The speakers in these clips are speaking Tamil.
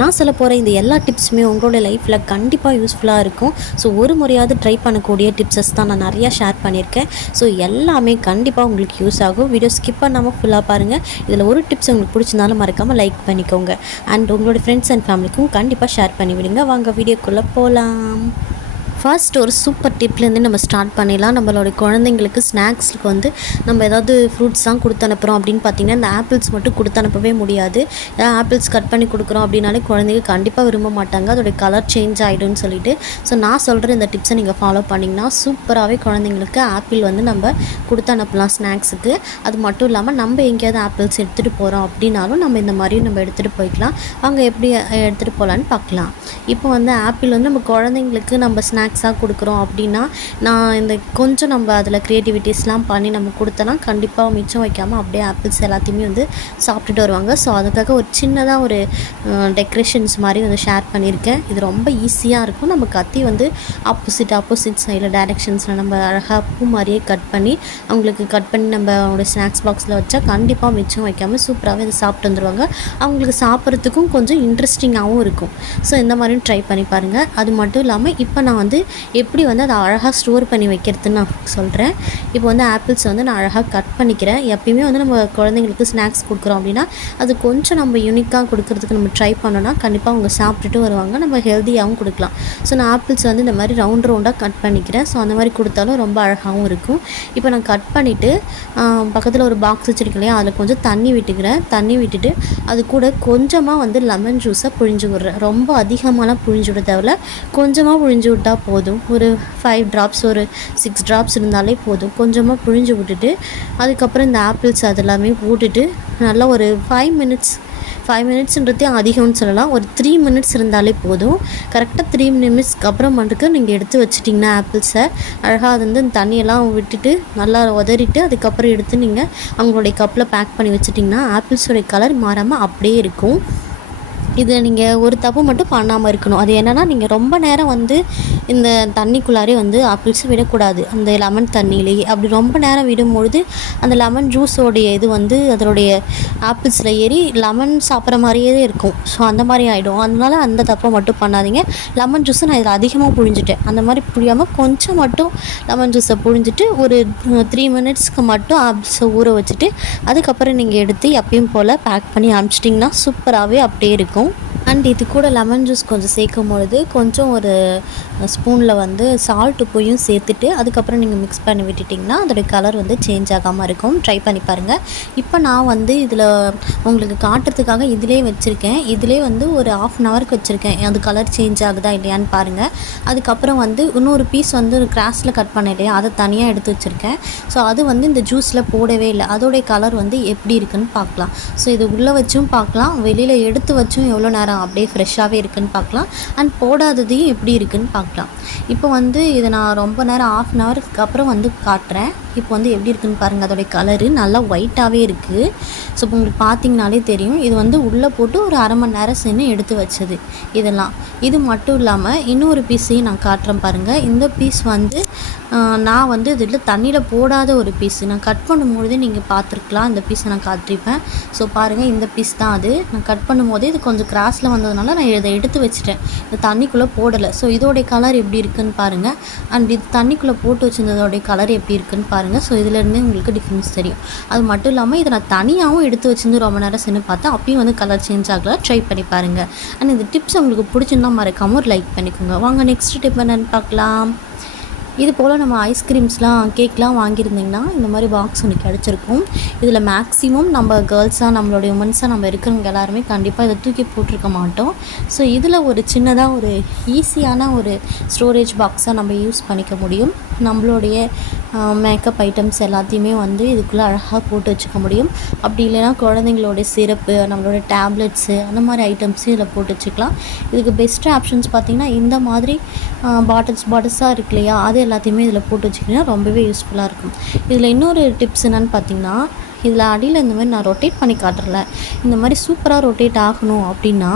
நான் சொல்ல போகிற இந்த எல்லா டிப்ஸுமே உங்களோட லைஃப்பில் கண்டிப்பாக யூஸ்ஃபுல்லாக இருக்கும். ஸோ ஒரு முறையாவது ட்ரை பண்ணக்கூடிய டிப்ஸஸ் தான் நான் நிறையா ஷேர் பண்ணியிருக்கேன். ஸோ எல்லாமே கண்டிப்பாக உங்களுக்கு யூஸ் ஆகும். வீடியோ ஸ்கிப் பண்ணாமல் ஃபுல்லாக பாருங்கள். இதில் ஒரு டிப்ஸ் உங்களுக்கு பிடிச்சிருந்தாலும் மறக்காமல் லைக் பண்ணிக்கோங்க. அண்ட் உங்களோட ஃப்ரெண்ட்ஸ் அண்ட் ஃபேமிலிக்கும் கண்டிப்பாக ஷேர் பண்ணி விடுங்க. வாங்க வீடியோக்குள்ளே போகலாம். ஃபர்ஸ்ட் ஒரு சூப்பர் டிப்லேருந்து நம்ம ஸ்டார்ட் பண்ணிடலாம். நம்மளோட குழந்தைங்களுக்கு ஸ்நாக்ஸுக்கு வந்து நம்ம ஏதாவது ஃப்ரூட்ஸ் தான் கொடுத்து அனுப்புகிறோம் அப்படின்னு பார்த்திங்கன்னா, இந்த ஆப்பிள்ஸ் மட்டும் கொடுத்து அனுப்பவே முடியாது. ஏதாவது ஆப்பிள்ஸ் கட் பண்ணி கொடுக்குறோம் அப்படின்னாலே குழந்தைங்க கண்டிப்பாக விரும்ப மாட்டாங்க. அதோடைய கலர் சேஞ்ச் ஆகிடும்னு சொல்லிட்டு. ஸோ நான் சொல்கிற இந்த டிப்ஸை நீங்கள் ஃபாலோ பண்ணிங்கன்னா சூப்பராகவே குழந்தைங்களுக்கு ஆப்பிள் வந்து நம்ம கொடுத்து அனுப்பலாம் ஸ்நாக்ஸுக்கு. அது மட்டும் இல்லாமல் நம்ம எங்கேயாவது ஆப்பிள்ஸ் எடுத்துகிட்டு போகிறோம் அப்படின்னாலும் நம்ம இந்த மாதிரி நம்ம எடுத்துகிட்டு போய்க்கலாம். அவங்க எப்படி எடுத்துகிட்டு போகலான்னு பார்க்கலாம். இப்போ வந்து ஆப்பிள் வந்து நம்ம குழந்தைங்களுக்கு நம்ம ஸ்நாக்ஸாக கொடுக்குறோம் அப்படின்னா, நான் இந்த கொஞ்சம் நம்ம அதில் க்ரியேட்டிவிட்டிஸ்லாம் பண்ணி நம்ம கொடுத்தோன்னா கண்டிப்பாக மிச்சம் வைக்காமல் அப்படியே ஆப்பிள்ஸ் எல்லாத்தையுமே வந்து சாப்பிட்டுட்டு வருவாங்க. ஸோ அதுக்காக ஒரு சின்னதாக ஒரு டெக்கரேஷன்ஸ் மாதிரி வந்து ஷேர் பண்ணியிருக்கேன். இது ரொம்ப ஈஸியாக இருக்கும். நம்ம கத்தி வந்து ஆப்போசிட் சைடில் டைரெக்ஷன்ஸில் நம்ம அழகாக பூ மாதிரியே கட் பண்ணி அவங்களுக்கு கட் பண்ணி நம்ம அவங்களோட ஸ்நாக்ஸ் பாக்ஸில் வச்சா கண்டிப்பாக மிச்சம் வைக்காமல் சூப்பராகவே இதை சாப்பிட்டு வந்துடுவாங்க. அவங்களுக்கு சாப்பிட்றதுக்கும் கொஞ்சம் இன்ட்ரெஸ்டிங்காகவும் இருக்கும். ஸோ இந்த மாதிரியும் ட்ரை பண்ணி பாருங்கள். அது மட்டும் இல்லாமல் இப்போ நான் வந்து எப்படி வந்து அதை அழகாக ஸ்டோர் பண்ணி வைக்கிறதுன்னு நான் சொல்கிறேன். இப்போ வந்து ஆப்பிள்ஸ் வந்து நான் அழகாக கட் பண்ணிக்கிறேன். எப்பயுமே வந்து நம்ம குழந்தைங்களுக்கு ஸ்நாக்ஸ் கொடுக்குறோம் அப்படின்னா அது கொஞ்சம் நம்ம யூனிக்காக கொடுக்குறதுக்கு நம்ம ட்ரை பண்ணோன்னா கண்டிப்பாக அவங்க சாப்பிட்டுட்டு வருவாங்க. நம்ம ஹெல்த்தியாகவும் கொடுக்கலாம். ஸோ நான் ஆப்பிள்ஸ் வந்து இந்த மாதிரி ரவுண்டாக கட் பண்ணிக்கிறேன். ஸோ அந்த மாதிரி கொடுத்தாலும் ரொம்ப அழகாகவும் இருக்கும். இப்போ நான் கட் பண்ணிவிட்டு பக்கத்தில் ஒரு பாக்ஸ் வச்சுருக்கேன் இல்லையா, அதில் கொஞ்சம் தண்ணி விட்டுக்கிறேன். தண்ணி விட்டுட்டு அது கூட கொஞ்சமாக வந்து லெமன் ஜூஸை புழிஞ்சு விட்றேன். ரொம்ப அதிகமாகலாம் புழிஞ்சு விட தேவையில்ல, கொஞ்சமாக புழிஞ்சு விட்டால் போதும். ஒரு 5 ட்ராப்ஸ் ஒரு 6 ட்ராப்ஸ் இருந்தாலே போதும். கொஞ்சமாக புழிஞ்சு விட்டுட்டு அதுக்கப்புறம் இந்த ஆப்பிள்ஸ் அதெல்லாமே போட்டுட்டு நல்லா ஒரு 5 மினிட்ஸ்ன்றதே அதிகம்னு சொல்லலாம். ஒரு 3 மினிட்ஸ் இருந்தாலே போதும். கரெக்டாக 3 நிமிட்ஸ்க்கு அப்புறம் மட்டும் நீங்கள் எடுத்து வச்சிட்டிங்கன்னா ஆப்பிள்ஸை அழகாக அது வந்து தண்ணியெல்லாம் விட்டுட்டு நல்லா உதறிட்டு அதுக்கப்புறம் எடுத்து நீங்கள் அவங்களுடைய கப்பில் பேக் பண்ணி வச்சிட்டிங்கன்னா ஆப்பிள்ஸோடைய கலர் மாறாமல் அப்படியே இருக்கும். இதில் நீங்கள் ஒரு தப்பு மட்டும் பண்ணாமல் இருக்கணும். அது என்னென்னா, நீங்கள் ரொம்ப நேரம் வந்து இந்த தண்ணிக்குள்ளாரே வந்து ஆப்பிள்ஸை விடக்கூடாது. அந்த லெமன் தண்ணியிலேயே அப்படி ரொம்ப நேரம் விடும்பொழுது அந்த லெமன் ஜூஸோடைய இது வந்து அதனுடைய ஆப்பிள்ஸில் ஏறி லெமன் சாப்பிட்ற மாதிரியே இருக்கும். ஸோ அந்த மாதிரி ஆகிடும். அதனால அந்த தப்பை மட்டும் பண்ணாதீங்க. லெமன் ஜூஸை நான் இதில் அதிகமாக புழிஞ்சிட்டேன். அந்த மாதிரி புழியாமல் கொஞ்சம் மட்டும் லெமன் ஜூஸை புழிஞ்சிட்டு ஒரு 3 மினிட்ஸ்க்கு மட்டும் ஆப்பிள்ஸை ஊற வச்சுட்டு அதுக்கப்புறம் நீங்கள் எடுத்து எப்பயும் போல் பேக் பண்ணி அனுப்பிச்சிட்டிங்கன்னா சூப்பராகவே அப்படியே இருக்கும். அண்ட் இது கூட லெமன் ஜூஸ் கொஞ்சம் சேர்க்கும் பொழுது கொஞ்சம் ஒரு ஸ்பூனில் வந்து சால்ட் உப்பையும் சேர்த்துட்டு அதுக்கப்புறம் நீங்கள் மிக்ஸ் பண்ணி விட்டுட்டிங்கன்னா அதோடைய கலர் வந்து சேஞ்ச் ஆகாமல் இருக்கும். ட்ரை பண்ணி பாருங்கள். இப்போ நான் வந்து இதில் உங்களுக்கு காட்டுறதுக்காக இதிலே வச்சுருக்கேன். இதிலே வந்து ஒரு 1/2 ஹவருக்கு வச்சுருக்கேன். அது கலர் சேஞ்ச் ஆகுதா இல்லையான்னு பாருங்கள். அதுக்கப்புறம் வந்து இன்னொரு பீஸ் வந்து ஒரு கிராஸில் கட் பண்ண இல்லையா, அதை தனியாக எடுத்து வச்சுருக்கேன். ஸோ அது வந்து இந்த ஜூஸில் போடவே இல்லை. அதோடைய கலர் வந்து எப்படி இருக்குன்னு பார்க்கலாம். ஸோ இது உள்ளே வச்சும் பார்க்கலாம், வெளியில் எடுத்து வச்சும் எவ்வளோ நேரம் அப்படியே ஃப்ரெஷ்ஷாகவே இருக்குதுன்னு பார்க்கலாம். அண்ட் போடாததையும் எப்படி இருக்குதுன்னு பார்க்கலாம். இப்போ வந்து இதை நான் ரொம்ப நேரம் 1/2 ஹவருக்கு அப்புறம் வந்து காட்டுறேன். இப்போ வந்து எப்படி இருக்குதுன்னு பாருங்கள். அதோடைய கலரு நல்லா ஒயிட்டாகவே இருக்குது. ஸோ இப்போ உங்களுக்கு பார்த்திங்கனாலே தெரியும். இது வந்து உள்ளே போட்டு ஒரு 1/2 மணி நேரம் சென்று எடுத்து வச்சது இதெல்லாம். இது மட்டும் இல்லாமல் இன்னொரு பீஸையும் நான் காட்டுறேன் பாருங்கள். இந்த பீஸ் வந்து நான் வந்து இதில் தண்ணியில் போடாத ஒரு பீஸு. நான் கட் பண்ணும்போதே நீங்கள் பார்த்துருக்கலாம். இந்த பீஸை நான் காட்டிருப்பேன். ஸோ பாருங்கள், இந்த பீஸ் தான் அது. நான் கட் பண்ணும்போதே இது கொஞ்சம் கிராஸில் வந்ததுனால நான் இதை எடுத்து வச்சுட்டேன். இந்த தண்ணிக்குள்ளே போடலை. ஸோ இதோடைய கலர் எப்படி இருக்குதுன்னு பாருங்கள். அண்ட் இது தண்ணிக்குள்ளே போட்டு வச்சுருந்ததோடைய கலர் எப்படி இருக்குதுன்னு பாருங்கள். ஸோ இதிலேருந்தே உங்களுக்கு டிஃப்ரென்ஸ் தெரியும். அது மட்டும் இல்லாமல் இதை நான் தனியாகவும் எடுத்து வச்சுருந்து ரொம்ப நேரம் சென்று பார்த்தா அப்பயும் வந்து கலர் சேஞ்ச் ஆகலை. ட்ரை பண்ணி பாருங்கள். அண்ட் இந்த டிப்ஸ் உங்களுக்கு பிடிச்சிருந்தா மறக்காமல் ஒரு லைக் பண்ணிக்கோங்க. வாங்க நெக்ஸ்ட் டிப் என்னென்னு பார்க்கலாம். இது போல் நம்ம ஐஸ்கிரீம்ஸ்லாம் கேக்லாம் வாங்கியிருந்திங்கன்னா இந்த மாதிரி பாக்ஸ் ஒன்று கிடச்சிருக்கும். இதில் மேக்ஸிமம் நம்ம கேர்ள்ஸாக நம்மளுடைய உமன்ஸாக நம்ம இருக்கிறவங்க எல்லாருமே கண்டிப்பாக இதை தூக்கி போட்டிருக்க மாட்டோம். ஸோ இதில் ஒரு சின்னதாக ஒரு ஈஸியான ஒரு ஸ்டோரேஜ் பாக்ஸாக நம்ம யூஸ் பண்ணிக்க முடியும். நம்மளுடைய மேக்கப் ஐட்டம்ஸ் எல்லாத்தையுமே வந்து இதுக்குள்ளே அழகாக போட்டு வச்சுக்க முடியும். அப்படி இல்லைனா குழந்தைங்களோட சிரப்பு, நம்மளோட டேப்லெட்ஸு அந்த மாதிரி ஐட்டம்ஸும் இதில் போட்டு வச்சுக்கலாம். இதுக்கு பெஸ்ட்டு ஆப்ஷன்ஸ் பார்த்திங்கன்னா இந்த மாதிரி பாட்டில்ஸாக இருக்கு இல்லையா, அது எல்லாத்தையுமே இதில் போட்டு வச்சுக்கிட்டிங்கன்னா ரொம்பவே யூஸ்ஃபுல்லாக இருக்கும். இதில் இன்னொரு டிப்ஸ் என்னென்னு பார்த்திங்கன்னா, இதில் அடியில் இந்த மாதிரி நான் ரொட்டேட் பண்ணி காட்டுறல, இந்த மாதிரி சூப்பராக ரொட்டேட் ஆகணும் அப்படின்னா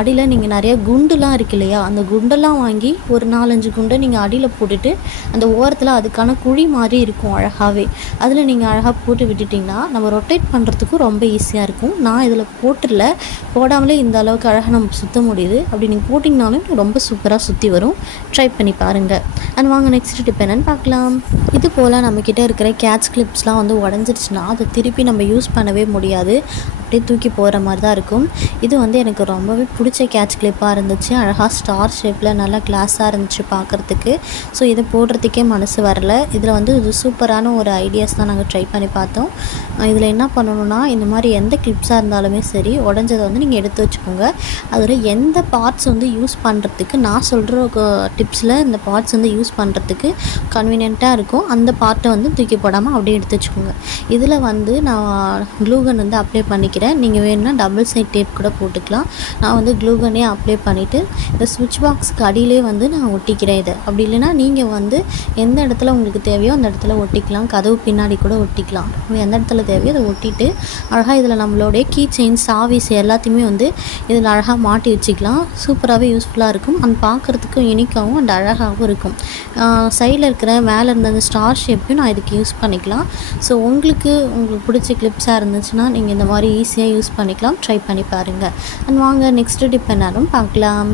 அடியில் நீங்கள் நிறைய குண்டுலாம் இருக்கு இல்லையா, அந்த குண்டெல்லாம் வாங்கி ஒரு 4-5 குண்டை நீங்கள் அடியில் போட்டுட்டு அந்த ஓரத்தில் அதுக்கான குழி மாதிரி இருக்கும் அழகாகவே, அதில் நீங்கள் அழகாக போட்டு விட்டுட்டிங்கன்னா நம்ம ரொட்டேட் பண்ணுறதுக்கும் ரொம்ப ஈஸியாக இருக்கும். நான் இதில் போடாமலே இந்த அளவுக்கு அழகாக நம்ம சுற்ற முடியுது. அப்படி நீங்கள் போட்டிங்கனாலும் ரொம்ப சூப்பராக சுற்றி வரும். ட்ரை பண்ணி பாருங்கள். அண்ட் வாங்க நெக்ஸ்ட் டிப் என்னன்னு பார்க்கலாம். இது போல் நம்மக்கிட்ட இருக்கிற கேட்ச் கிளிப்ஸ்லாம் வந்து உடஞ்சிருச்சுன்னா அதை திருப்பி நம்ம யூஸ் பண்ணவே முடியாது, அப்படியே தூக்கி போகிற மாதிரி தான் இருக்கும். இது வந்து எனக்கு ரொம்பவே பிடிச்ச கேட்ச் கிளிப்பாக இருந்துச்சு. அழகாக ஸ்டார் ஷேப்பில் நல்லா கிளாஸாக இருந்துச்சு பார்க்குறதுக்கு. ஸோ இதை போடுறதுக்கே மனசு வரல. இதில் வந்து இது சூப்பரான ஒரு ஐடியாஸ் தான் நாங்கள் ட்ரை பண்ணி பார்த்தோம். இதில் என்ன பண்ணணுன்னா, இந்த மாதிரி எந்த கிளிப்ஸாக இருந்தாலுமே சரி உடஞ்சதை வந்து நீங்கள் எடுத்து வச்சுக்கோங்க. அதில் எந்த பார்ட்ஸ் வந்து யூஸ் பண்ணுறதுக்கு நான் சொல்கிற டிப்ஸில் இந்த பார்ட்ஸ் வந்து யூஸ் பண்ணுறதுக்கு கன்வீனியண்ட்டாக இருக்கும், அந்த பார்ட்டை வந்து தூக்கி போடாமல் அப்படியே எடுத்து வச்சுக்கோங்க. இதில் வந்து நான் க்ளூகன் வந்து அப்ளை பண்ணிக்கிறேன். நீங்கள் வேணும்னா டபுள் சைட் டேப் கூட போட்டுக்கலாம். நான் வந்து க்ளூகனே அப்ளை பண்ணிவிட்டு இந்த ஸ்விட்ச் பாக்ஸுக்கு அடியிலே வந்து நான் ஒட்டிக்கிறேன் இதை. அப்படி இல்லைனா நீங்கள் வந்து எந்த இடத்துல உங்களுக்கு தேவையோ அந்த இடத்துல ஒட்டிக்கலாம், கதவு பின்னாடி கூட ஒட்டிக்கலாம். எந்த இடத்துல தேவையோ அதை ஒட்டிட்டு அழகாக இதில் நம்மளுடைய கீ செயின், சாவிஸ் எல்லாத்தையுமே வந்து இதில் அழகாக மாட்டி வச்சுக்கலாம். சூப்பராகவே யூஸ்ஃபுல்லாக இருக்கும். அந்த பார்க்குறதுக்கும் யூனிக்காகவும் அண்ட் அழகாகவும் இருக்கும். சைடில் இருக்கிற மேலே இருந்த அந்த ஸ்டார் ஷேப்பையும் நான் இதுக்கு யூஸ் பண்ணிக்கலாம். ஸோ உங்களுக்கு பிடிச்ச கிளிப்ஸாக இருந்துச்சுன்னா நீங்கள் இந்த மாதிரி ஈஸியாக யூஸ் பண்ணிக்கலாம். ட்ரை பண்ணி பாருங்கள். அண்ட் வாங்க நெக்ஸ்ட் டிப் என்னன்னு பார்க்கலாம்.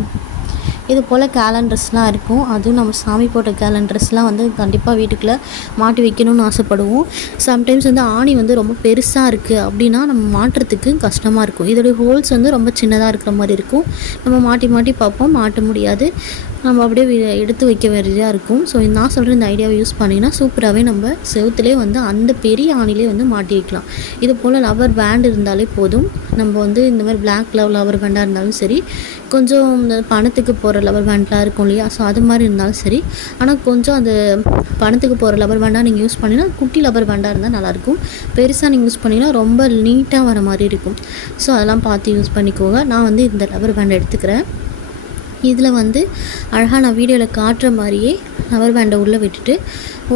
இது போல் கேலண்டர்ஸ்லாம் இருக்கும். அதுவும் நம்ம சாமி போட்ட கேலண்டர்ஸ்லாம் வந்து கண்டிப்பாக வீட்டுக்குள்ளே மாட்டி வைக்கணும்னு ஆசைப்படுவோம். சம்டைம்ஸ் வந்து ஆணி வந்து ரொம்ப பெருசாக இருக்குது அப்படின்னா நம்ம மாட்டுறதுக்கு கஷ்டமாக இருக்கும். இதோடைய ஹோல்ஸ் வந்து ரொம்ப சின்னதாக இருக்கிற மாதிரி இருக்கும். நம்ம மாட்டி மாட்டி பார்ப்போம், மாட்ட முடியாது. நம்ம அப்படியே எடுத்து வைக்க வேண்டியதாக இருக்கும். ஸோ நான் சொல்கிற இந்த ஐடியாவை யூஸ் பண்ணிங்கன்னா சூப்பராகவே நம்ம செவுத்துலேயே வந்து அந்த பெரிய ஆணிலே வந்து மாட்டி வைக்கலாம். இது போல் லவர் பேண்ட் இருந்தாலே போதும். நம்ம வந்து இந்த மாதிரி பிளாக் லவர் பேண்டாக இருந்தாலும் சரி, கொஞ்சம் இந்த பணத்துக்கு போகிற லவர் பேண்ட்லாம் இருக்கும் இல்லையா, ஸோ அது மாதிரி இருந்தாலும் சரி. ஆனால் கொஞ்சம் அந்த பணத்துக்கு போகிற லவர் பேண்டாக நீங்கள் யூஸ் பண்ணிங்கன்னா குட்டி லவர் பேண்டாக இருந்தால் நல்லாயிருக்கும். பெருசாக நீங்கள் யூஸ் பண்ணிங்கன்னா ரொம்ப நீட்டாக வர மாதிரி இருக்கும். ஸோ அதெல்லாம் பார்த்து யூஸ் பண்ணிக்கோங்க. நான் வந்து இந்த லவர் பேண்டை எடுத்துக்கிறேன். இதில் வந்து அழகாக நான் வீடியோவில் காட்டுற மாதிரியே லவர் பேண்டை உள்ளே விட்டுட்டு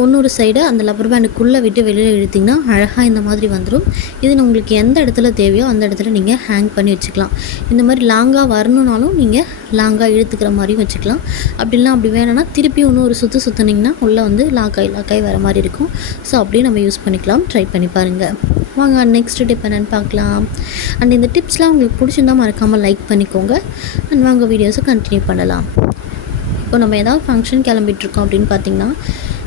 இன்னொரு சைடை அந்த லப்பர் பேண்டுக்குள்ளே விட்டு வெளியில் இழுத்திங்கன்னா அழகாக இந்த மாதிரி வந்துடும். இது உங்களுக்கு எந்த இடத்துல தேவையோ அந்த இடத்துல நீங்கள் ஹேங் பண்ணி வச்சுக்கலாம். இந்த மாதிரி லாங்காக வரணுன்னாலும் நீங்கள் லாங்காக இழுத்துக்கிற மாதிரியும் வச்சுக்கலாம். அப்படிலாம் அப்படி வேணும்னா திருப்பி இன்னொரு சுற்றுனிங்கன்னா உள்ளே வந்து லாக்காய் வர மாதிரி இருக்கும். ஸோ அப்படியே நம்ம யூஸ் பண்ணிக்கலாம். ட்ரை பண்ணி பாருங்கள். வாங்க நெக்ஸ்ட் டிப் என்னென்னு பார்க்கலாம். அண்ட் இந்த டிப்ஸ்லாம் உங்களுக்கு பிடிச்சிருந்தா மறக்காமல் லைக் பண்ணிக்கோங்க. அண்ட் வாங்க வீடியோஸை கண்டினியூ பண்ணலாம். இப்போ நம்ம ஏதாவது ஃபங்க்ஷன் கிளம்பிகிட்ருக்கோம் அப்படின்னு பார்த்திங்கன்னா,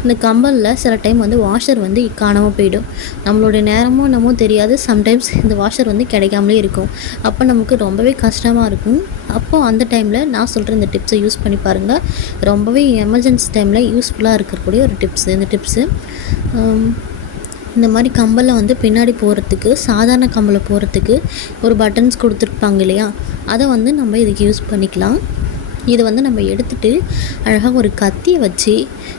இந்த கம்பலில் சில டைம் வந்து வாஷர் வந்து காணாமல் போயிடும். நம்மளுடைய நேரமோ என்னமோ தெரியாது, சம்டைம்ஸ் இந்த வாஷர் வந்து கிடைக்காமலே இருக்கும். அப்போ நமக்கு ரொம்பவே கஷ்டமாக இருக்கும். அப்போது அந்த டைமில் நான் சொல்கிற இந்த டிப்ஸை யூஸ் பண்ணி பாருங்கள். ரொம்பவே எமர்ஜென்சி டைமில் யூஸ்ஃபுல்லாக இருக்கக்கூடிய ஒரு டிப்ஸு. இந்த டிப்ஸு இந்த மாதிரி கம்பலில் வந்து பின்னாடி போகிறதுக்கு, சாதாரண கம்பலில் போகிறதுக்கு ஒரு பட்டன்ஸ் கொடுத்துருப்பாங்க இல்லையா, அதை வந்து நம்ம இதுக்கு யூஸ் பண்ணிக்கலாம். இதை வந்து நம்ம எடுத்துகிட்டு அழகாக ஒரு கத்தியை வச்சு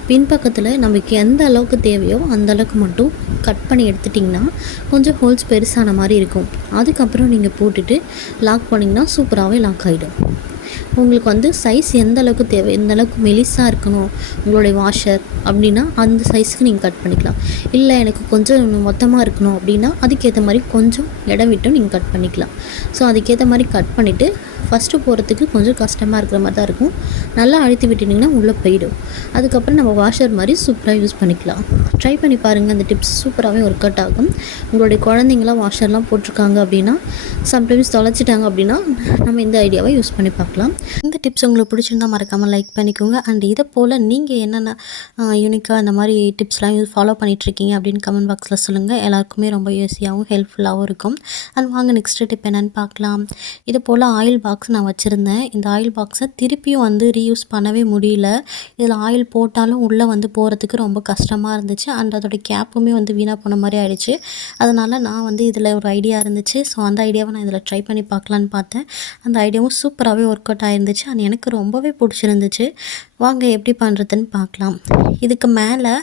பின்பக்கத்தில் நமக்கு எந்த அளவுக்கு தேவையோ அந்த அளவுக்கு மட்டும் கட் பண்ணி எடுத்துட்டிங்கன்னா கொஞ்சம் ஹோல்ஸ் பெருசான மாதிரி இருக்கும். அதுக்கப்புறம் நீங்கள் போட்டுட்டு லாக் பண்ணிங்கன்னா சூப்பராகவே லாக் ஆகிடும். உங்களுக்கு வந்து சைஸ் எந்த அளவுக்கு தேவை, எந்த அளவுக்கு மெலிசாக இருக்கணும் உங்களுடைய வாஷர் அப்படின்னா அந்த சைஸுக்கு நீங்கள் கட் பண்ணிக்கலாம். இல்லை எனக்கு கொஞ்சம் மொத்தமாக இருக்கணும் அப்படின்னா அதுக்கேற்ற மாதிரி கொஞ்சம் இடம் விட்டும் நீங்கள் கட் பண்ணிக்கலாம். ஸோ அதுக்கேற்ற மாதிரி கட் பண்ணிவிட்டு ஃபஸ்ட்டு போகிறதுக்கு கொஞ்சம் கஷ்டமாக இருக்கிற மாதிரி தான் இருக்கும். நல்லா அழுத்தி விட்டுட்டிங்கன்னா உள்ளே போயிடும். அதுக்கப்புறம் நம்ம வாஷர் மாதிரி சூப்பராக யூஸ் பண்ணிக்கலாம். ட்ரை பண்ணி பாருங்கள். அந்த டிப்ஸ் சூப்பராகவே ஒர்க் அவுட் ஆகும். உங்களுடைய குழந்தைங்களாம் வாஷர்லாம் போட்டிருக்காங்க அப்படின்னா, சம்டைம்ஸ் தொலைச்சிட்டாங்க அப்படின்னா நம்ம இந்த ஐடியாவை யூஸ் பண்ணி பார்க்கலாம். இந்த டிப்ஸ் உங்களுக்கு பிடிச்சிருந்தா மறக்காமல் லைக் பண்ணிக்கோங்க. அண்ட் இதை போல் நீங்கள் என்னென்ன யூனிக்காக இந்த மாதிரி டிப்ஸ்லாம் ஃபாலோ பண்ணிகிட்ருக்கீங்க அப்படின்னு கமெண்ட் பாக்ஸில் சொல்லுங்கள். எல்லாருக்குமே ரொம்ப ஈஸியாகவும் ஹெல்ப்ஃபுல்லாகவும் இருக்கும். அண்ட் வாங்க நெக்ஸ்ட் டிப் என்னென்னு பார்க்கலாம். இது போல் ஆயில் பாக்ஸ் நான் வச்சுருந்தேன். இந்த ஆயில் பாக்ஸை திருப்பியும் வந்து ரீயூஸ் பண்ணவே முடியல. இதில் ஆயில் போட்டாலும் உள்ளே வந்து போகிறதுக்கு ரொம்ப கஷ்டமாக இருந்துச்சு. அண்ட் அதோடைய கேப்புமே வந்து வீணாக போன மாதிரி ஆகிடுச்சு. அதனால் நான் வந்து இதில் ஒரு ஐடியா இருந்துச்சு. ஸோ அந்த ஐடியாவை நான் இதில் ட்ரை பண்ணி பார்க்கலான்னு பார்த்தேன். அந்த ஐடியாவும் சூப்பராகவே ஒர்க் அவுட் ஆகிருந்துச்சு. அண்ட் எனக்கு ரொம்பவே பிடிச்சிருந்துச்சு. வாங்க எப்படி பண்ணுறதுன்னு பார்க்கலாம். இதுக்கு மேலே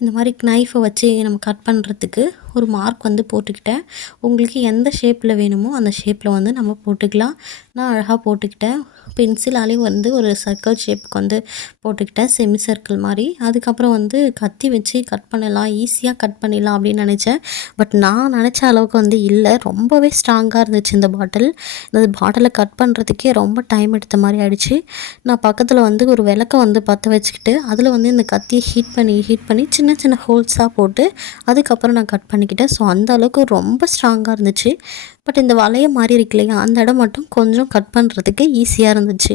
இந்த மாதிரி நைஃபை வச்சு நம்ம கட் பண்ணுறதுக்கு ஒரு மார்க் வந்து போட்டுக்கிட்டேன். உங்களுக்கு எந்த ஷேப்பில் வேணுமோ அந்த ஷேப்பில் வந்து நம்ம போட்டுக்கலாம். நான் அழகாக போட்டுக்கிட்டேன். பென்சிலாலேயும் வந்து ஒரு சர்க்கிள் ஷேப்புக்கு வந்து போட்டுக்கிட்டேன், செமி சர்க்கிள் மாதிரி. அதுக்கப்புறம் வந்து கத்தி வச்சு கட் பண்ணலாம், ஈஸியாக கட் பண்ணிடலாம் அப்படின்னு நினச்சேன். பட் நான் நினச்ச அளவுக்கு வந்து இல்லை, ரொம்பவே ஸ்ட்ராங்காக இருந்துச்சு இந்த பாட்டில். இந்த பாட்டிலை கட் பண்ணுறதுக்கே ரொம்ப டைம் எடுத்த மாதிரி ஆயிடுச்சு. நான் பக்கத்தில் வந்து ஒரு விளக்க வந்து பற்ற வச்சுக்கிட்டு அதில் வந்து இந்த கத்தியை ஹீட் பண்ணி சின்ன சின்ன ஹோல்ஸாக போட்டு அதுக்கப்புறம் நான் கட் பண்ணிக்கிட்டேன். ஸோ அந்த அளவுக்கு ரொம்ப ஸ்ட்ராங்காக இருந்துச்சு. பட் இந்த வளைய மாதிரி இருக்கு இல்லையா, அந்த இடம் மட்டும் கொஞ்சம் கட் பண்ணுறதுக்கு ஈஸியாக இருந்துச்சு.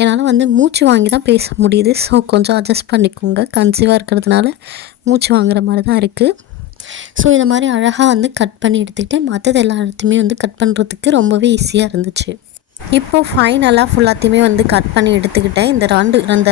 என்னால் வந்து மூச்சு வாங்கி தான் பேச முடியுது. ஸோ கொஞ்சம் அட்ஜஸ்ட் பண்ணிக்கோங்க. கன்சீவாக இருக்கிறதுனால மூச்சு வாங்குற மாதிரி தான் இருக்குது. ஸோ இதை மாதிரி அழகாக வந்து கட் பண்ணி எடுத்துக்கிட்டு மற்றது எல்லா இடத்தையுமே வந்து கட் பண்ணுறதுக்கு ரொம்பவே ஈஸியாக இருந்துச்சு. இப்போது ஃபைனலாக ஃபுல்லாத்தையுமே வந்து கட் பண்ணி எடுத்துக்கிட்டேன். இந்த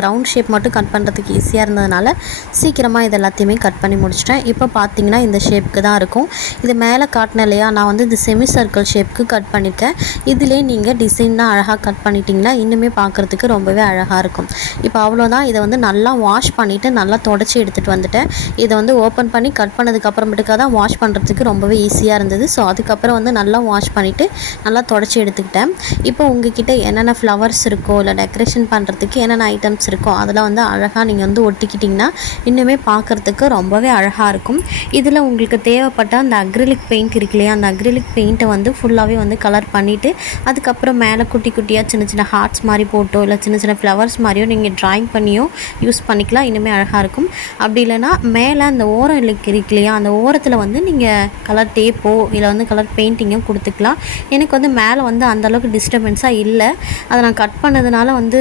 ரவுண்ட் ஷேப் மட்டும் கட் பண்ணுறதுக்கு ஈஸியாக இருந்ததுனால சீக்கிரமாக இது எல்லாத்தையுமே கட் பண்ணி முடிச்சிட்டேன். இப்போ பார்த்தீங்கன்னா இந்த ஷேப்புக்கு தான் இருக்கும். இது மேலே காட்டினேன் இல்லையா, நான் வந்து இந்த செமி சர்க்கிள் ஷேப்புக்கு கட் பண்ணியிருக்கேன். இதிலே நீங்கள் டிசைன்லாம் அழகாக கட் பண்ணிட்டீங்கன்னா இன்னுமே பார்க்குறதுக்கு ரொம்பவே அழகாக இருக்கும். இப்போ அவ்வளோதான். இதை வந்து நல்லா வாஷ் பண்ணிவிட்டு நல்லா தொடச்சி எடுத்துகிட்டு வந்துட்டேன். இதை வந்து ஓப்பன் பண்ணி கட் பண்ணதுக்கப்புறமேட்டுக்காக தான் வாஷ் பண்ணுறதுக்கு ரொம்பவே ஈஸியாக இருந்தது. ஸோ அதுக்கப்புறம் வந்து நல்லா வாஷ் பண்ணிவிட்டு நல்லா தொடச்சி எடுத்துக்கிட்டேன். இப்போ உங்ககிட்ட என்னென்ன ஃப்ளவர்ஸ் இருக்கோ இல்லை டெக்கரேஷன் பண்ணுறதுக்கு என்னென்ன ஐட்டம்ஸ் இருக்கோ அதெல்லாம் வந்து அழகாக நீங்கள் வந்து ஒட்டிக்கிட்டிங்கன்னா இன்னுமே பார்க்குறதுக்கு ரொம்பவே அழகாக இருக்கும். இதில் உங்களுக்கு தேவைப்பட்ட அந்த அக்ரிலிக் பெயிண்ட் இருக்கு இல்லையா, அந்த அக்ரிலிக் பெயிண்ட்டை வந்து ஃபுல்லாகவே வந்து கலர் பண்ணிவிட்டு அதுக்கப்புறம் மேலே குட்டி குட்டியாக சின்ன சின்ன ஹார்ட்ஸ் மாதிரி போட்டோ இல்லை சின்ன சின்ன ஃப்ளவர்ஸ் மாதிரியோ நீங்கள் ட்ராயிங் பண்ணியோ யூஸ் பண்ணிக்கலாம். இன்னுமே அழகாக இருக்கும். அப்படி இல்லைனா மேலே அந்த ஓரம் இருக்கு இல்லையா, அந்த ஓரத்தில் வந்து நீங்கள் கலர் டேப்போ இல்லை வந்து கலர் பெயிண்டிங்கோ கொடுத்துக்கலாம். எனக்கு வந்து மேலே வந்து அந்தளவுக்கு டிஸ்டர்பன்ஸாக இல்லை. அதை நான் கட் பண்ணதுனால வந்து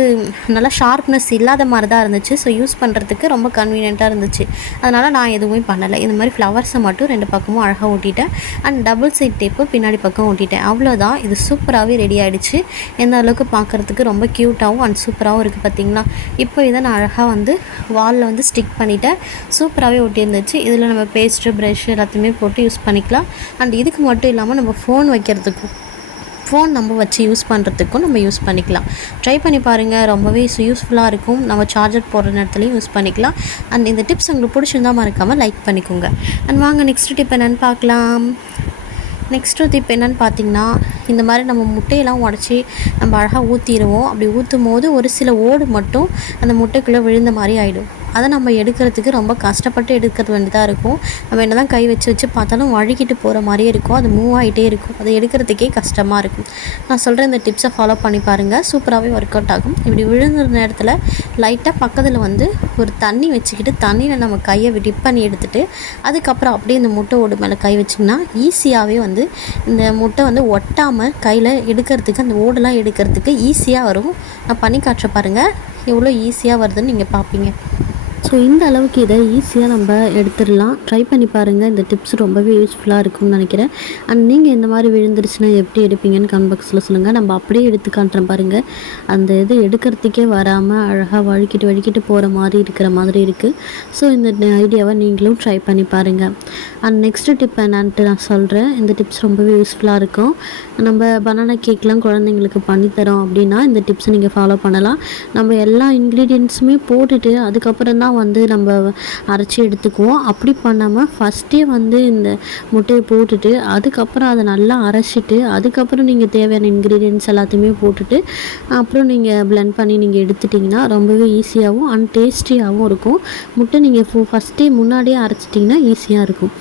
நல்லா ஷார்ப்னஸ் இல்லாத மாதிரி தான் இருந்துச்சு. ஸோ யூஸ் பண்ணுறதுக்கு ரொம்ப கன்வீனியண்ட்டாக இருந்துச்சு. அதனால் நான் எதுவுமே பண்ணலை. இந்த மாதிரி ஃப்ளவர்ஸை மட்டும் 2 பக்கமும் அழகாக ஒட்டிட்டேன். அண்ட் டபுள் சைட் டேப்பு பின்னாடி பக்கம் ஒட்டிட்டேன். அவ்வளோதான். இது சூப்பராகவே ரெடி ஆகிடுச்சு. எந்த அளவுக்கு பார்க்குறதுக்கு ரொம்ப க்யூட்டாகவும் அண்ட் சூப்பராகவும் இருக்குது பார்த்தீங்களா. இப்போ இதை நான் அழகாக வந்து வாலில் வந்து ஸ்டிக் பண்ணிவிட்டேன். சூப்பராகவே ஒட்டியிருந்துச்சு. இதில் நம்ம பேஸ்ட்டு ப்ரஷ் எல்லாத்தையுமே போட்டு யூஸ் பண்ணிக்கலாம். அண்ட் இதுக்கு மட்டும் இல்லாமல் நம்ம ஃபோன் வைக்கிறதுக்கும் நம்ம வச்சு யூஸ் பண்ணுறதுக்கும் நம்ம யூஸ் பண்ணிக்கலாம். ட்ரை பண்ணி பாருங்கள். ரொம்பவே யூஸ்ஃபுல்லாக இருக்கும். நம்ம சார்ஜர் போடுற நேரத்துலையும் யூஸ் பண்ணிக்கலாம். அண்ட் இந்த டிப்ஸ் உங்களுக்கு பிடிச்சிருந்தா மறக்காமல் லைக் பண்ணிக்கோங்க. அண்ட் வாங்க நெக்ஸ்ட் டிப் என்னென்னு பார்க்கலாம். நெக்ஸ்ட்டு டிப் என்னென்னு பார்த்தீங்கன்னா, இந்த மாதிரி நம்ம முட்டையெல்லாம் உடச்சி நம்ம அழகாக ஊற்றிடுவோம். அப்படி ஊற்றும் போது ஒரு சில ஓடு மட்டும் அந்த முட்டைக்குள்ளே விழுந்த மாதிரி ஆகிடும். அதை நம்ம எடுக்கிறதுக்கு ரொம்ப கஷ்டப்பட்டு எடுக்கிறது வேண்டியதாக இருக்கும். நம்ம என்ன தான் கை வச்சு பார்த்தாலும் வழுக்கிட்டு போகிற மாதிரியே இருக்கும். அது மூவ் ஆகிட்டே இருக்கும். அதை எடுக்கிறதுக்கே கஷ்டமாக இருக்கும். நான் சொல்கிற இந்த டிப்ஸை ஃபாலோ பண்ணி பாருங்கள். சூப்பராகவே ஒர்க் அவுட் ஆகும். இப்படி விழுந்த நேரத்தில் லைட்டாக பக்கத்தில் வந்து ஒரு தண்ணி வச்சுக்கிட்டு தண்ணியில் நம்ம கையை டிப் பண்ணி எடுத்துகிட்டு அதுக்கப்புறம் அப்படியே இந்த முட்டை ஓடு மேலே கை வச்சிங்கன்னா ஈஸியாகவே வந்து இந்த முட்டை வந்து ஒட்டாமல் கையில் எடுக்கிறதுக்கு அந்த ஓடெல்லாம் எடுக்கிறதுக்கு ஈஸியாக வரும். நான் பண்ணி காட்டுற பாருங்கள் எவ்வளோ ஈஸியாக வருதுன்னு நீங்கள் பார்ப்பீங்க. ஸோ இந்த அளவுக்கு இதை ஈஸியாக நம்ம எடுத்துடலாம். ட்ரை பண்ணி பாருங்கள். இந்த டிப்ஸ் ரொம்பவே யூஸ்ஃபுல்லாக இருக்கும்னு நினைக்கிறேன். அண்ட் நீங்கள் இந்த மாதிரி விழுந்துருச்சுன்னா எப்படி எடுப்பீங்கன்னு கமெண்ட் பாக்ஸில் சொல்லுங்கள். நம்ம அப்படியே எடுத்து காட்டுறேன் பாருங்கள். அந்த இது எடுக்கிறதுக்கே வராமல் அழகாக வழுக்கிட்டு போகிற மாதிரி இருக்கிற மாதிரி இருக்குது. ஸோ இந்த ஐடியாவை நீங்களும் ட்ரை பண்ணி பாருங்கள். அண்ட் நெக்ஸ்ட்டு டிப் என்னான்ட்டு நான் சொல்கிறேன். இந்த டிப்ஸ் ரொம்பவே யூஸ்ஃபுல்லாக இருக்கும். நம்ம பனானா கேக்லாம் குழந்தைங்களுக்கு பண்ணித்தரோம் அப்படின்னா இந்த டிப்ஸை நீங்கள் ஃபாலோ பண்ணலாம். நம்ம எல்லா இன்க்ரீடியன்ட்ஸுமே போட்டுட்டு அதுக்கப்புறம் தான் வந்து நம்ம அரைச்சி எடுத்துக்குவோம். அப்படி பண்ணாமல் ஃபஸ்ட்டே வந்து இந்த முட்டையை போட்டுட்டு அதுக்கப்புறம் அதை நல்லா அரைச்சிட்டு அதுக்கப்புறம் நீங்கள் தேவையான இன்க்ரீடியன்ட்ஸ் எல்லாத்தையுமே போட்டுட்டு அப்புறம் நீங்கள் பிளெண்ட் பண்ணி நீங்கள் எடுத்துட்டிங்கன்னா ரொம்பவே ஈஸியாகவும் அண்ட் டேஸ்டியாகவும் இருக்கும். முட்டை நீங்கள் ஃபஸ்ட்டே முன்னாடியே அரைச்சிட்டிங்கன்னா ஈஸியாக இருக்கும்.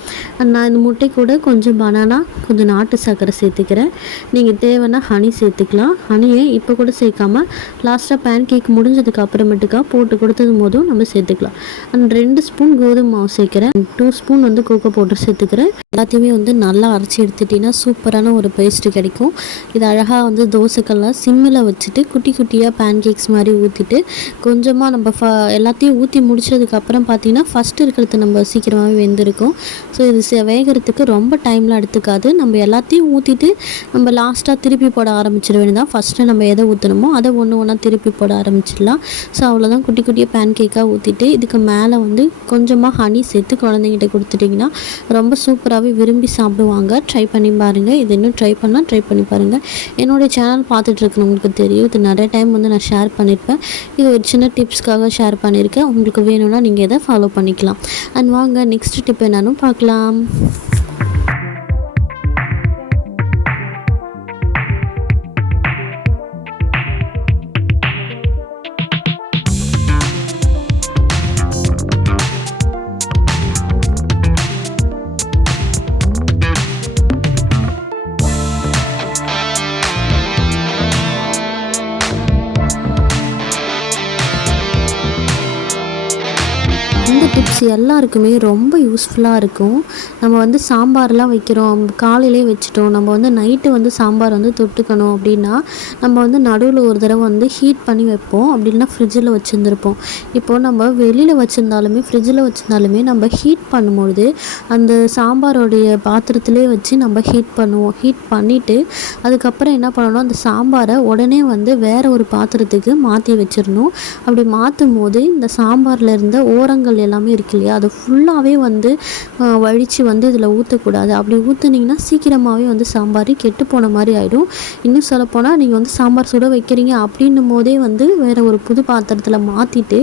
நான் இந்த முட்டை கூட கொஞ்சம் பனானா கொஞ்சம் நாட்டு சர்க்கரை சேர்த்துக்கிறேன். நீங்கள் தேவைன்னா ஹனி சேர்த்துக்கலாம். ஹனியை இப்போ கூட சேர்க்காமல் லாஸ்ட்டாக பேன் கேக் முடிஞ்சதுக்கு அப்புறமேட்டுக்கா போட்டு கொடுத்தது போதும் நம்ம சேர்த்துக்கலாம். அண்ட் 2 ஸ்பூன் கோதுமை மாவு சேர்க்குறேன். 2 ஸ்பூன் வந்து கோகோ பவுடர் சேர்த்துக்கிறேன். எல்லாத்தையுமே வந்து நல்லா அரைச்சி எடுத்துட்டிங்கன்னா சூப்பரான ஒரு பேஸ்ட்டு கிடைக்கும். இது அழகாக வந்து தோசைக்கெல்லாம் சிம்மில் வச்சுட்டு குட்டி குட்டியாக பேன் கேக்ஸ் மாதிரி ஊற்றிட்டு கொஞ்சமாக நம்ம எல்லாத்தையும் ஊற்றி முடிச்சதுக்கப்புறம் பார்த்திங்கன்னா ஃபஸ்ட்டு இருக்கிறது நம்ம சீக்கிரமாகவே வெந்திருக்கும். ஸோ இது வேகிறதுக்கு ரொம்ப டைம்லாம் எடுத்துக்காது. நம்ம எல்லாத்தையும் ஊற்றிட்டு நம்ம லாஸ்ட்டாக திருப்பி போட ஆரம்பிச்சிட வேண்டியதான். ஃபஸ்ட்டு நம்ம எதை ஊற்றணுமோ அதை ஒன்றா திருப்பி போட ஆரம்பிச்சிடலாம். ஸோ அவ்வளோதான். குட்டி குட்டியாக பேன் கேக்காக ஊற்றிட்டு இதுக்கு மேலே வந்து கொஞ்சமாக ஹனி சேர்த்து குழந்தைங்கிட்ட கொடுத்துட்டிங்கன்னா ரொம்ப சூப்பராகவே ரொம்பவே விரும்பி சாப்பிடுவாங்க. ட்ரை பண்ணி பாருங்கள். இது இன்னும் ட்ரை பண்ணி பாருங்கள். என்னுடைய சேனல் பார்த்துட்ருக்கவங்களுக்கு தெரியும், இது நிறைய டைம் வந்து நான் ஷேர் பண்ணியிருப்பேன். இது ஒரு சின்ன டிப்ஸ்க்காக ஷேர் பண்ணியிருக்கேன். உங்களுக்கு வேணும்னா நீங்கள் இதை ஃபாலோ பண்ணிக்கலாம். அண்ட் வாங்க நெக்ஸ்ட் டிப் என்னன்னு பார்க்கலாம். இந்த டிப்ஸ் எல்லாருக்குமே ரொம்ப யூஸ்ஃபுல்லாக இருக்கும். நம்ம வந்து சாம்பார்லாம் வைக்கிறோம், காலையிலே வச்சுட்டோம், நம்ம வந்து நைட்டு வந்து சாம்பார் வந்து தொட்டுக்கணும் அப்படின்னா நம்ம வந்து நடுவில் ஒரு தடவை வந்து ஹீட் பண்ணி வைப்போம். அப்படின்னா ஃப்ரிட்ஜில் வச்சுருந்துருப்போம். இப்போது நம்ம வெளியில் வச்சுருந்தாலுமே ஃப்ரிட்ஜில் வச்சுருந்தாலுமே நம்ம ஹீட் பண்ணும்பொழுது அந்த சாம்பாரோடைய பாத்திரத்திலே வச்சு நம்ம ஹீட் பண்ணுவோம். ஹீட் பண்ணிவிட்டு அதுக்கப்புறம் என்ன பண்ணணும், அந்த சாம்பாரை உடனே வந்து வேறு ஒரு பாத்திரத்துக்கு மாற்றி வச்சிடணும். அப்படி மாற்றும் போது இந்த சாம்பாரில் இருந்த ஓரங்கள் எல்லாமே இருக்கு இல்லையா, அது ஃபுல்லாகவே வந்து வழித்து வந்து இதில் ஊற்றக்கூடாது. அப்படி ஊற்றுனீங்கன்னா சீக்கிரமாகவே வந்து சாம்பார் கெட்டு போன மாதிரி ஆகிடும். இன்னும் சொல்லப்போனால் நீங்கள் வந்து சாம்பார் சுட வைக்கிறீங்க அப்படின்னும் போதே வந்து வேறு ஒரு புது பாத்திரத்தில் மாற்றிட்டு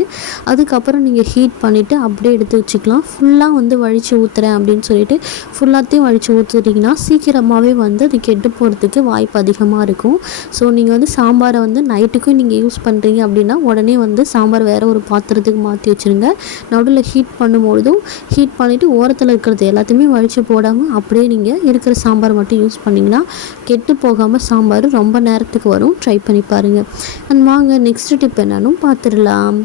அதுக்கப்புறம் நீங்கள் ஹீட் பண்ணிவிட்டு அப்படியே எடுத்து வச்சுக்கலாம். ஃபுல்லாக வந்து வழித்து ஊற்றுறேன் அப்படின்னு சொல்லிட்டு ஃபுல்லாத்தையும் வழித்து ஊற்றுட்டிங்கன்னா சீக்கிரமாகவே வந்து அது கெட்டு போகிறதுக்கு வாய்ப்பு அதிகமாக இருக்கும். ஸோ நீங்கள் வந்து சாம்பாரை வந்து நைட்டுக்கும் நீங்கள் யூஸ் பண்ணுறீங்க அப்படின்னா உடனே வந்து சாம்பார் வேறு ஒரு பாத்திரத்துக்கு மாற்றி வச்சுருங்க. நடுவில் ஹீட் பண்ணும்பொழுதும் ஹீட் பண்ணிவிட்டு ஓரத்தில் இருக்கிறது எல்லாத்தையுமே வழித்து போடாமல் அப்படியே நீங்கள் இருக்கிற சாம்பார் மட்டும் யூஸ் பண்ணிங்கன்னா கெட்டு போகாமல் சாம்பார் ரொம்ப நேரத்துக்கு வரும். ட்ரை பண்ணி பாருங்கள். அண்ட் வாங்க நெக்ஸ்ட் டிப் என்னன்னு பார்த்துடலாம்.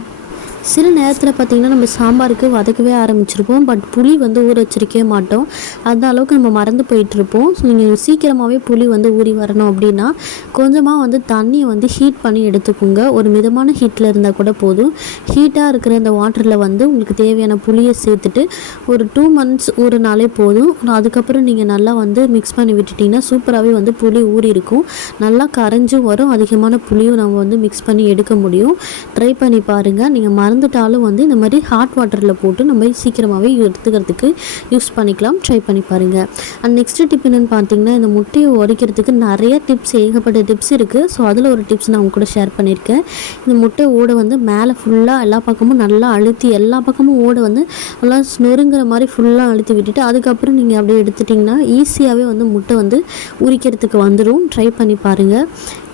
சில நேரத்தில் பார்த்திங்கன்னா நம்ம சாம்பாருக்கு வதக்கவே ஆரம்பிச்சிருப்போம், பட் புளி வந்து ஊற வச்சிருக்கவே மாட்டோம். அந்த அளவுக்கு நம்ம மறந்து போயிட்டுருப்போம். ஸோ நீங்கள் சீக்கிரமாகவே புளி வந்து ஊறி வரணும் அப்படின்னா கொஞ்சமாக வந்து தண்ணியை வந்து ஹீட் பண்ணி எடுத்துக்கோங்க. ஒரு மிதமான ஹீட்டில் இருந்தால் கூட போதும். ஹீட்டாக இருக்கிற அந்த வாட்டரில் வந்து உங்களுக்கு தேவையான புளியை சேர்த்துட்டு ஒரு 2 months ஊறினாலே போதும். அதுக்கப்புறம் நீங்கள் நல்லா வந்து மிக்ஸ் பண்ணி விட்டுட்டிங்கன்னா சூப்பராகவே வந்து புளி ஊறி இருக்கும். நல்லா கரைஞ்சும் வரும். அதிகமான புளியும் நம்ம வந்து மிக்ஸ் பண்ணி எடுக்க முடியும். ட்ரை பண்ணி பாருங்கள். நீங்கள் மறந்துட்டாலும் வந்து இந்த மாதிரி ஹாட் வாட்டரில் போட்டு நம்ம சீக்கிரமாகவே எடுத்துக்கிறதுக்கு யூஸ் பண்ணிக்கலாம். ட்ரை பண்ணி பாருங்கள். அண்ட் நெக்ஸ்ட் டிப் என்னென்னு பார்த்தீங்கன்னா, இந்த முட்டையை உடைக்கிறதுக்கு நிறைய டிப்ஸ், ஏகப்பட்ட டிப்ஸ் இருக்குது. ஸோ அதில் ஒரு டிப்ஸ் நான் உங்க கூட ஷேர் பண்ணியிருக்கேன். இந்த முட்டை ஓடை வந்து மேலே ஃபுல்லாக எல்லா பக்கமும் நல்லா அழுத்தி எல்லா பக்கமும் ஓடை வந்து நல்லா நொறுங்குற மாதிரி ஃபுல்லாக அழுத்தி விட்டுட்டு அதுக்கப்புறம் நீங்கள் அப்படியே எடுத்துட்டிங்கன்னா ஈஸியாகவே வந்து முட்டை வந்து உரிக்கிறதுக்கு வந்துடும். ட்ரை பண்ணி பாருங்கள்.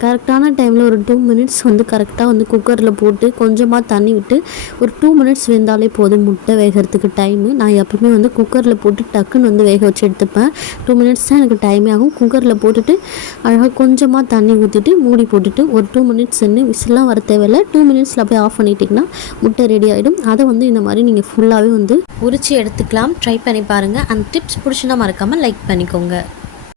கரெக்டான டைமில் ஒரு 2 minutes வந்து கரெக்டாக வந்து குக்கரில் போட்டு கொஞ்சமாக தண்ணி விட்டு ஒரு 2 minutes வெந்தாலே போதும் முட்டை வேகிறதுக்கு டைமு. நான் எப்பவுமே வந்து குக்கரில் போட்டு டக்குன்னு வந்து வேக வச்சு எடுத்துப்பேன். 2 minutes தான் எனக்கு டைமே ஆகும். குக்கரில் போட்டுட்டு அழகாக கொஞ்சமாக தண்ணி ஊற்றிட்டு மூடி போட்டுட்டு ஒரு 2 minutes விசிலாம் வர தேவையில்லை. 2 minutes அப்படியே ஆஃப் பண்ணிட்டிங்கன்னா முட்டை ரெடி ஆகிடும். அதை வந்து இந்த மாதிரி நீங்கள் ஃபுல்லாகவே வந்து உரித்து எடுத்துக்கலாம். ட்ரை பண்ணி பாருங்கள். அந்த டிப்ஸ் பிடிச்சிருந்தா மறக்காமல் லைக் பண்ணிக்கோங்க.